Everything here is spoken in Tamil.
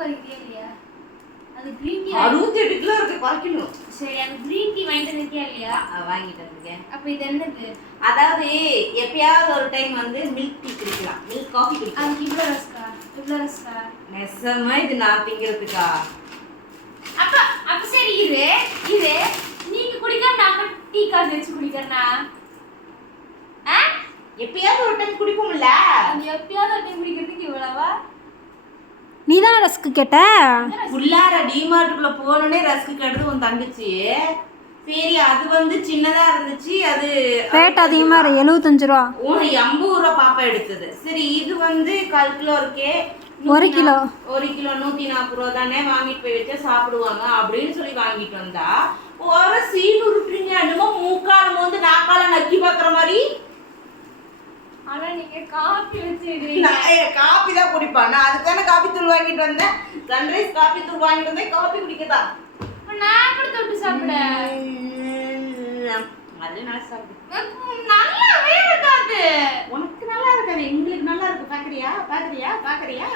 குறைக்கிறியா இல்லையா? அது கிரீன் டீ 68 கிலோ இருக்கு, குறைக்கணும். சரி, அது கிரீன் டீ வாங்கிட்டு வந்திருக்கியா இல்லையா? வாங்கிட்டு வந்திருக்கேன். அப்ப இது என்னது? அதாவது எப்பயாவது ஒரு டைம் வந்து மில்க் டீ குடிக்கலாம், மில்க் காஃபி குடிக்கலாம். அதுக்கு இவ்வளோ ரஸ்கா? இவ்வளோ ரஸ்கா? நெசமா இது நான் திங்கிறதுக்கா? அப்ப சரி, இது நீங்க குடிக்கலாம், நாங்க டீ காசு வச்சு குடிக்கிறனா? எப்பயாவது ஒரு டைம் குடிப்போம்ல. அது எப்பயாவது ஒரு டைம் குடிக்கிறதுக்கு இவ்வளவா? நீ தான் ரஸ்க்கு கேட்ட. உள்ளார டிமார்ட்டுக்குள்ள போனோடனே ரஸ்க்கு கேட்டது உன் தங்கச்சி. சரி, அது வந்து சின்னதா இருந்துச்சு, அது ரேட் அதிகமா இருக்கு, 75 ரூபா. 80 ரூபா பாப்பா எடுத்தது. சரி, இது வந்து 1/4 கிலோ இருக்கே, 1 கிலோ 140 ரூபா தானே, வாங்கிட்டு போய் வச்சா சாப்பிடுவாங்க அப்படின்னு சொல்லி வாங்கிட்டு வந்தா ஒரு சீல் உருட்டுறீங்க. என்னமோ மூக்கால வந்து நாக்கால நக்கி பாக்குற மாதிரி. ஆனா நீங்க காபி வச்சிருக்கீங்க. நான் காபி தான் குடிப்பேன். நான் அதுக்கான காபி தூள் வாங்கிட்டு வந்தேன். சன்ரைஸ் காபி தூள் வாங்கிட்டு வந்தேன், காபி குடிக்கதா. நான் எப்படி தொட்டு சாப்பிட? அது நல்லா சாப்பிடு. நல்லாவே இருக்காது. உனக்கு நல்லா இருக்காது, எங்களுக்கு நல்லா இருக்கு. பாக்குறியா?